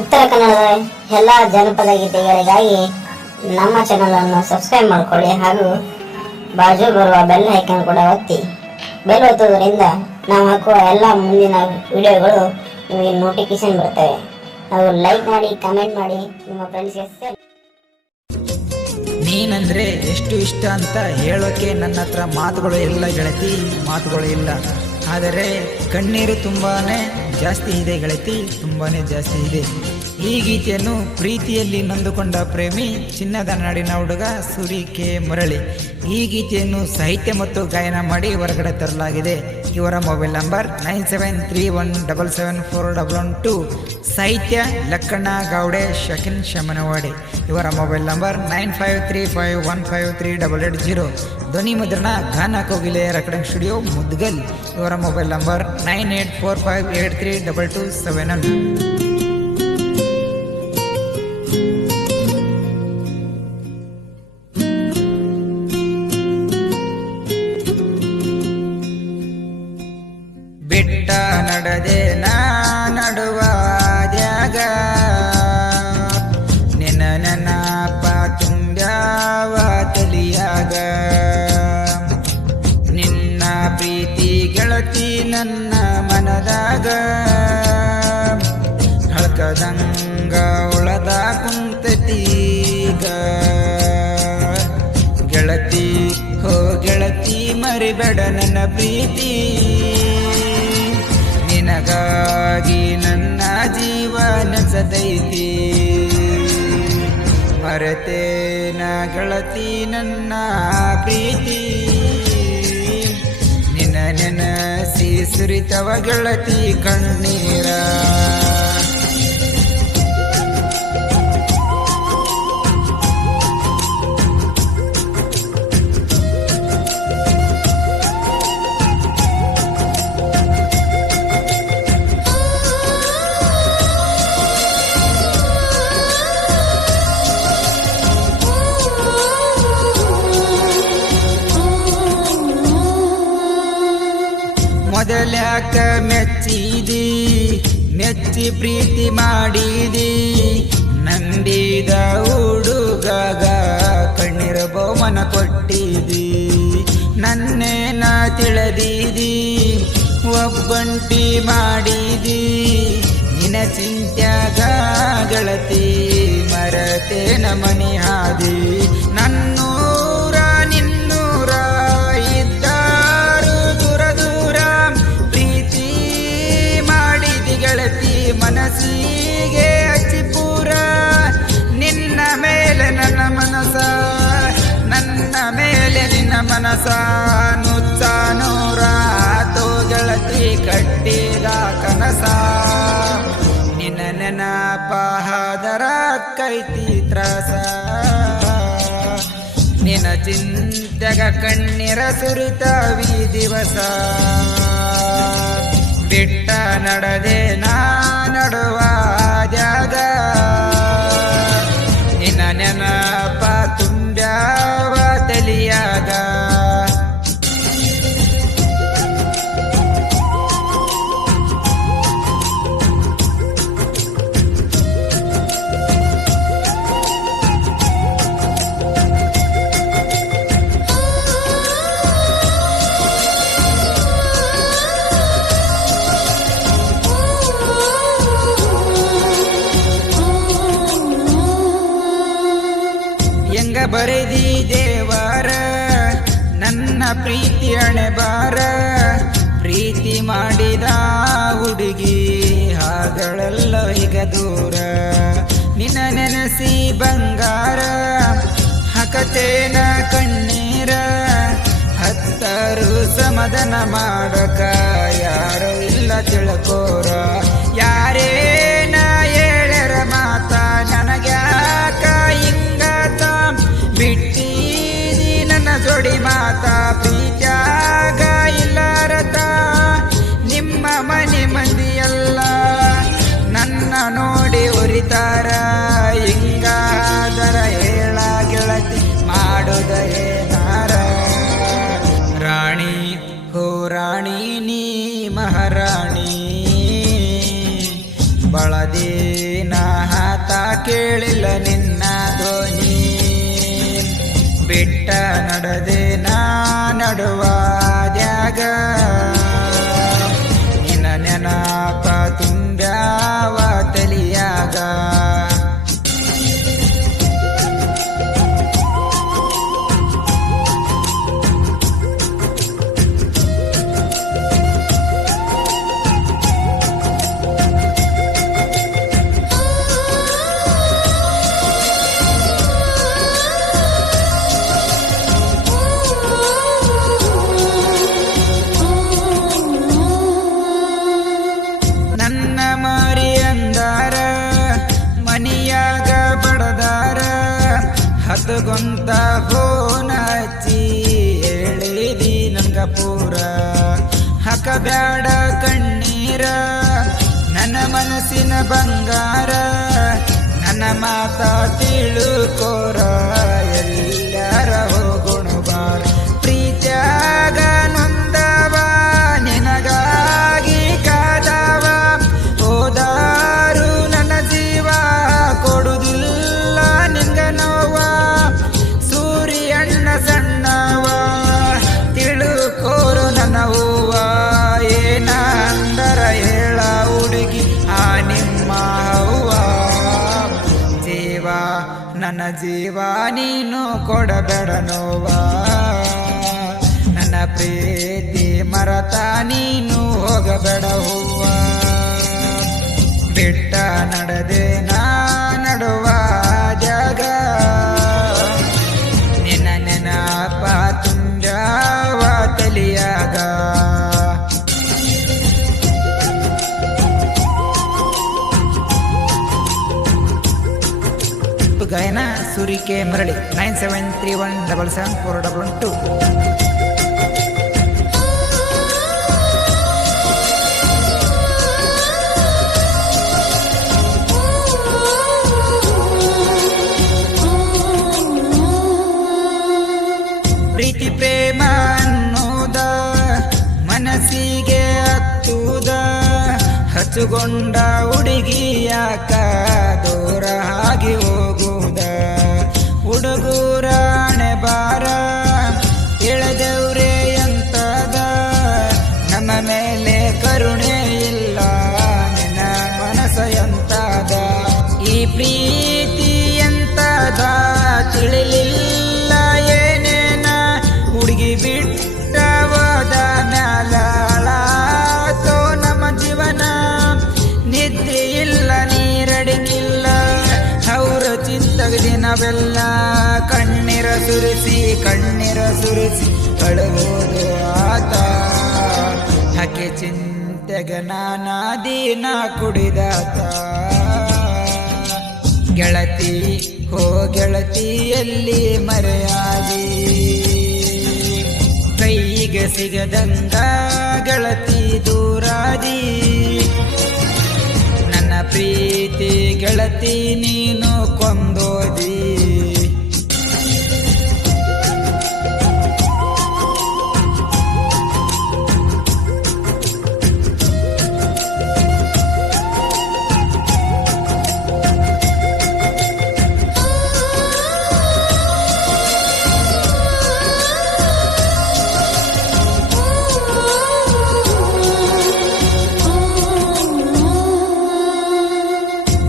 ಉತ್ತರ ಕನ್ನಡದ ಎಲ್ಲ ಜನಪದ ಗೀತೆಗಳಿಗಾಗಿ ನಮ್ಮ ಚಾನಲ್ ಅನ್ನು ಸಬ್ಸ್ಕ್ರೈಬ್ ಮಾಡಿಕೊಳ್ಳಿ ಹಾಗೂ ಬಾಜು ಬರುವ ಬೆಲ್ ಐಕಾನ್ ಕೂಡ ಒತ್ತಿ. ಬೆಲ್ ಒತ್ತುವುದರಿಂದ ನಾವು ಹಾಕುವ ಎಲ್ಲ ಮುಂದಿನ ವಿಡಿಯೋಗಳು ನಿಮಗೆ ನೋಟಿಫಿಕೇಶನ್ ಬರ್ತವೆ. ಹಾಗೂ ಲೈಕ್ ಮಾಡಿ, ಕಮೆಂಟ್ ಮಾಡಿ, ನಿಮ್ಮ ಫ್ರೆಂಡ್ಸ್ಗೆ ಶೇರ್. ನೀನಂದ್ರೆ ಎಷ್ಟು ಇಷ್ಟ ಅಂತ ಹೇಳೋಕೆ ನನ್ನ ಹತ್ರ ಮಾತುಗಳು ಇಲ್ಲ ಗೆಳತಿ, ಮಾತುಗಳು ಇಲ್ಲ. ಆದರೆ ಕಣ್ಣೀರು ತುಂಬಾನೇ ಜಾಸ್ತಿ ಇದೆ ಗೆಳತಿ, ತುಂಬಾನೇ ಜಾಸ್ತಿ ಇದೆ. ಈ ಗೀತೆಯನ್ನು ಪ್ರೀತಿಯಲ್ಲಿ ನೊಂದುಕೊಂಡ ಪ್ರೇಮಿ ಚಿನ್ನದ ನಾಡಿನ ಹುಡುಗ ಸೂರಿ ಕೆ ಮುರಳಿ ಈ ಗೀತೆಯನ್ನು ಸಾಹಿತ್ಯ ಮತ್ತು ಗಾಯನ ಮಾಡಿ ಹೊರಗಡೆ ತರಲಾಗಿದೆ. ಇವರ ಮೊಬೈಲ್ ನಂಬರ್ 9731774112. ಸಾಹಿತ್ಯ ಲಕ್ಕಣ್ಣ ಗೌಡೆ ಶಕಿನ್ ಶಮನವಾಡಿ. ಇವರ ಮೊಬೈಲ್ ನಂಬರ್ 9535153880. ಧ್ವನಿ ಮುದ್ರಣ ಗಾನ ಕೋಗಿಲೆ ರೆಕಾರ್ಡಿಂಗ್ ಸ್ಟುಡಿಯೋ ಮುದ್ಗಲ್. ಇವರ ಮೊಬೈಲ್ ನಂಬರ್ 9845832271. ಬೆಟ್ಟ ನಡೆದೆ ನಾ ನಡುವ ದ್ಯಾಗ, ನಿನ್ನ ನೆನಪ ತುಂಬ್ಯಾವ ತಲಿಯಾಗ. ನಿನ್ನ ಪ್ರೀತಿ ಗೆಳತಿ ನನ್ನ ಮನದಾಗ, ಹಳಕದಂಗ ಉಳದ ಕುಂತತೀಗ. ಗೆಳತಿ ಹೋ ಗೆಳತಿ ಮರಿಬೇಡ ನನ್ನ ಪ್ರೀತಿ, ನಿನಗಾಗಿ ನನ್ನ ಜೀವನ ಸದೈತಿ. ಮರೆತೇನ ಗೆಳತಿ ನನ್ನ ಪ್ರೀತಿ, ನಿನ್ನ ನೆನಸಿ ಸುರಿತವ ಗೆಳತಿ ಕಣ್ಣೀರ. ಮೊದಲ್ಯಾಕ ಮೆಚ್ಚಿದಿ, ಮೆಚ್ಚಿ ಪ್ರೀತಿ ಮಾಡಿದಿ. ನಂಬಿದ ಹುಡುಗಾಗ ಕಣ್ಣೀರ ಬಹುಮಾನ ಕೊಟ್ಟಿದಿ. ನನ್ನೇನ ತಿಳಿದಿದಿ, ಒಬ್ಬಂಟಿ ಮಾಡಿದಿ. ನಿನ ಚಿಂತ್ಯಾಗ ಗೆಳತಿ ಮರತೇನ ಮನಿ ಹಾದಿ. ನನ್ನೂರ ನಿನ್ನೂರ ಇದ್ದಾರು ದೂರ ದೂರ, ಪ್ರೀತಿ ಮಾಡಿದಿ ಗೆಳತಿ ಮನಸ್ಸಿಗೆ ಹಚ್ಚಿ ಪೂರ. ನಿನ್ನ ಮೇಲೆ ನನ್ನ ಮನಸ, ನನ್ನ ಮೇಲೆ ನಿನ್ನ ಮನಸ ನುಚ್ಚ ನೂರ ಆತೋ ಗೆಳತಿ ಕಟ್ಟಿದ ಕನಸ. ನಿನ್ನ ನೆನಪ ಹಾದರ ಕೈತಿ ತ್ರಾಸ, ನಿನ್ನ ಚಿಂತೆಗ ಕಣ್ಣೀರ ಸುರಿತವಿ ದಿವಸ. ಬೆಟ್ಟ ನಡೆದೆ ನಾ ನಡುವ ಜಾಗ, ನಿನ್ನ ನೆನಪ ತುಂಬ್ಯಾವ ತಲಿಯಾಗ. ಹೆಂಗ ಬರೆದಿ ದೇವರ ನನ್ನ ಪ್ರೀತಿ ಅಣೆಬಾರ. ಪ್ರೀತಿ ಮಾಡಿದ ಹುಡುಗಿ ಹಾಗಳೆಲ್ಲ ಈಗ ದೂರ. ನಿನ್ನ ನೆನೆಸಿ ಬಂಗಾರ ಹಾಕತೇನ ಕಣ್ಣೀರ. ಹತ್ತರು ಸಮಾಧಾನ ಮಾಡಕ ಯಾರು ಇಲ್ಲ ತಿಳ್ಕೋರ. ಯಾರೇನ ಹೇಳರ ಮಾತ ನನಗ್ಯಾಕ ಹಿಂಗಾತ. ಬಿಟ್ಟಿದಿ ನನ್ನ ಜೋಡಿ ಮಾತ, ಪ್ರೀತ್ಯಾಗ ಇಲ್ಲಾರತ. ನಿಮ್ಮ ಮನೆ ಮಂದಿಯಲ್ಲ ನನ್ನ ನೋಡಿ ಉರಿತಾರ. ಹಿಂಗಾದರ ಹೇಳ ಗೆಳತಿ ಮಾಡೋದ ಏನಾರ. ರಾಣಿ ಹೋ ರಾಣಿ ನೀ ಮಹಾರಾಣಿ, ಬಳದಿ ನಾ ಹಾತ ಕೇಳಿಲ್ಲ ನಿನ್ನ ಧ್ವನಿ ಬಿಟ್ಟ ನಡೆದೆ ನಾ ನಡುವಾದ್ಯಾಗ ನಿನ್ನ ನೆನಪ ತುಂಬ್ಯಾವ ತಲಿಯಾಗ ಹತ್ತುಗೊಂತ ಫೋನ್ ಹಚ್ಚಿ ಹೇಳಿದಿ ನಂಗ ಪೂರ ಹಾಕಬ್ಯಾಡ ಕಣ್ಣೀರ ನನ್ನ ಮನಸ್ಸಿನ ಬಂಗಾರ ನನ್ನ ಮಾತ ತಿಳುಕೋರ ಎಲ್ಲಾರ ಹೋಗೋಣ ಬಾರ ಪ್ರೀತ್ಯಾಗ ನೊಂದವ ನಿನಗಾಗಿ ಕಾದವ ಹೋದಾರು ನನ್ನ ಜೀವ ಕೊಡುದಿಲ್ಲ ನಿಂಗ ನೋವ ಸೂರ್ಯಣ್ಣ ಸಣ್ಣವ ತಿಳುಕೋರು ನನ್ನ ಹೂವ ಏನ ಅಂದರ ಹೇಳ ಹುಡುಗಿ ಆ ನಿಮ್ಮ ಹೂವ ಜೀವ ನನ್ನ ಜೀವ ನೀನು ಕೊಡಬೇಡ ನೋವ ನನ್ನ ಪ್ರೀತಿ ಮರತ ನೀನು ಹೋಗಬೇಡ ಹೂವ ಬಿಟ್ಟ ನಡೆದೆ ನಾ ನಡುವ ಜಾಗ ನಿನ್ನ ನೆನಪ ತುಂಬ್ಯಾವ ತಲಿಯಾಗ ಗಾಯನ ಸೂರಿಕೆ ಮರಳಿ 9731774112 ಪ್ರೀತಿ ಪ್ರೇಮ ಅನ್ನೋದ ಮನಸ್ಸಿಗೆ ಹತ್ತುದ ಹಚ್ಚುಗೊಂಡ ಹುಡುಗಿ ಯಾಕ ದೂರ ಆಗಿ ಹೋಗುವುದ ಹುಡುಗೂರ ಹಣೆ ಬಾರ ಎಳೆದವ್ರೆ ಎಂತದ ನಮ್ಮ ಮೇಲೆ ಕರುಣೆ ಇಲ್ಲ ನಿನ್ನ ಮನಸ ಎಂತದ ಈ ಪ್ರೀತಿ ಎಂತದ ತಿಳಿಲಿಲ್ಲ ಏನೇನ ಹುಡುಗಿ ಬಿಟ್ಟ ಹೋದ ಮ್ಯಾಲಾಳಾತೋ ನಮ್ಮ ಜೀವನ ನಿದ್ದೆ ಇಲ್ಲ ನೀರಡಿಗಿಲ್ಲ ಅವ್ರ ಚಿಂತಗ ದಿನವೆಲ್ಲ ಕಣ್ಣೀರ ಸುರಿಸಿ ಅಳುವುದು ಆತ ಹಕ್ಕೆ ಚಿಂತೆಗ ನಾನಾ ದಿನ ಕುಡಿದಾತ ಗೆಳತಿ ಹೋ ಗೆಳತಿ ಎಲ್ಲಿ ಮರೆಯಾದಿ ಕೈಗೆ ಸಿಗದಂಗ ಗೆಳತಿ ದೂರಾದಿ ನನ್ನ ಪ್ರೀತಿ ಗೆಳತಿ ನೀನು ಕೊಂದೋದಿ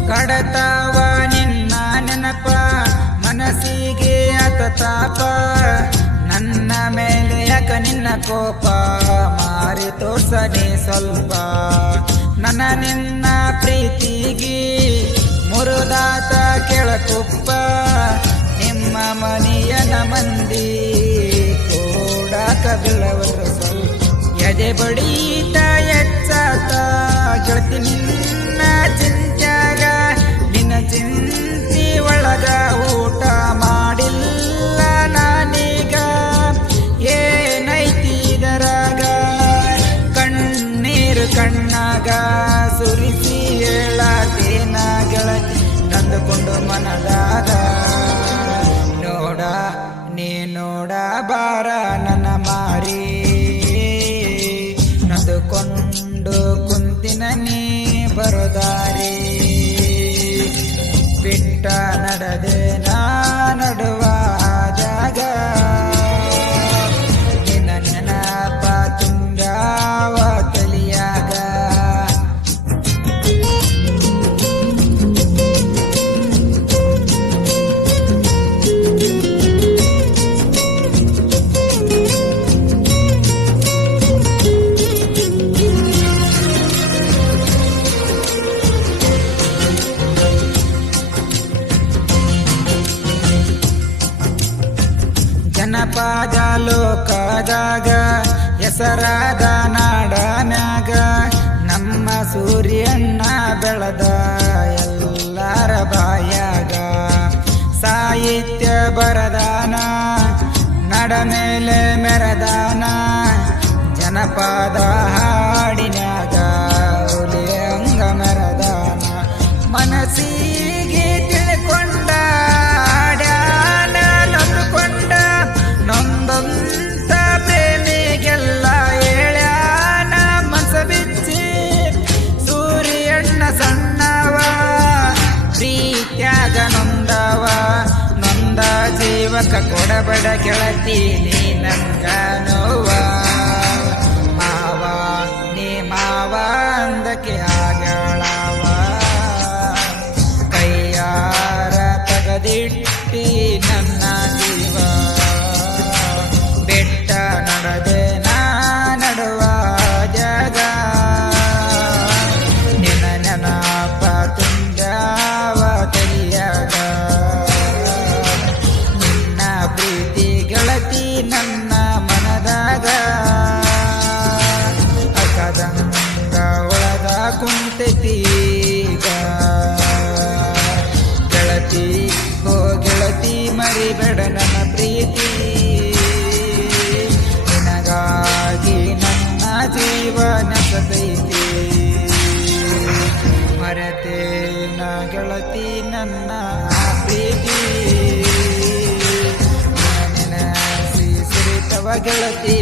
ಕಡತಾವ ನಿನ್ನ ನೆನಪ ಮನಸ್ಸಿಗೆ ಆತತಾಪ ನನ್ನ ಮೇಲೆ ಯಾಕ ನಿನ್ನ ಕೋಪ ಮಾರಿ ತೋರ್ಸನೆ ಸ್ವಲ್ಪ ನನ್ನ ನಿನ್ನ ಪ್ರೀತಿಗೆ ಮುರುದಾತ ಕೆಳಕುಪ್ಪ ನಿಮ್ಮ ಮನೆಯನ ಮಂದಿ ಕೂಡಾಕ ಬಿಳವರು ಸ್ವಲ್ಪ ಎದೆ ಬಡೀತ ಎಚ್ಚಾತ ಗೆಳತಿ ನಿನ್ನ ಚಿಂತ್ಯಾಗ ನಿನ್ನ ಚಿಂತಿ ಒಳಗ ಊಟ ಮಾಡಿಲ್ಲ ನಾನೀಗ ಏನೈತಿ ಇದರಾಗ ಕಣ್ಣೀರು ಕಣ್ಣಾಗ ಸುರಿಸಿ ಹೇಳತೇನ ಗೆಳತಿ ನಂದುಕೊಂಡು ಮನದಾಗ ನೋಡ ನೀ ನೋಡ ಬಾರ ನನ್ನ ಮಾರಿ ನಂದುಕೊಂಡು ಕುಂತಿನ ನೀ ಬರೋದಾರಿ ಜನಪದ ಲೋಕದಾಗ ಹೆಸರಾದ ನಾಡನ್ಯಾಗ ನಮ್ಮ ಸೂರ್ಯಣ್ಣ ಬೆಳೆದ ಎಲ್ಲರ ಬಾಯಾಗ ಸಾಹಿತ್ಯ ಬರದಾನ ನಡ ಮೇಲೆ ಮೆರದಾನ ಜನಪದ ಹಾಡಿನ್ಯಾಗ ಹುಲಿಯಂಗ ಮೆರದಾನ ಮನಸ್ಸಿಗೆ ತಿಳ್ಕೊಂಡ ಡ್ಯಾನ ನೊಂದುಕೊಂಡ ನೊಂದಂತ ಪ್ರೇಮಿಗೆಲ್ಲ ಹೇಳ್ಯಾನ ಮನಸ ಬಿಚ್ಚಿ ಸೂರ್ಯಣ್ಣ ಸಣ್ಣವ ಪ್ರೀತ್ಯಾಗ ನೊಂದವ ನೊಂದ ಜೀವಕ ಕೊಡಬಡ ಗೆಳತಿ ನೀ ನಂಗ ನೋವ ಮಾವ ನೀ ಮಾವ ಅಂದಕ್ಕೆ ಆಗಳವ ಕೈಯಾರ ತಗದಿಟ್ಟಿ ನನ್ನ ಜೀವ ಬೆಟ್ಟ ನಡೆದೆ ನಾ ನಡುವ ಜಗ ನಿನ್ನ ನೆನಪ ತುಂಬ್ಯಾವ ತಲಿಯಾಗ ನಿನ್ನ ಪ್ರೀತಿ ಗೆಳತಿ ನನ್ನ ಮನದಾಗ ಅಕದಂಗ ಒಳದ ಕುಂತತೀಗ ಗೆಳತಿ ಹೋ ಗೆಳತಿ ಮರಿಬೇಡ ನನ್ನ ಪ್ರೀತಿ ನಿನಗಾಗಿ ನನ್ನ ಜೀವನ ಸದೈತಿ ಮರೆತೇನ ಗೆಳತಿ ನನ್ನ ಪ್ರೀತಿ ನೆನಸಿ ಸುರಿತವ ಗೆಳತಿ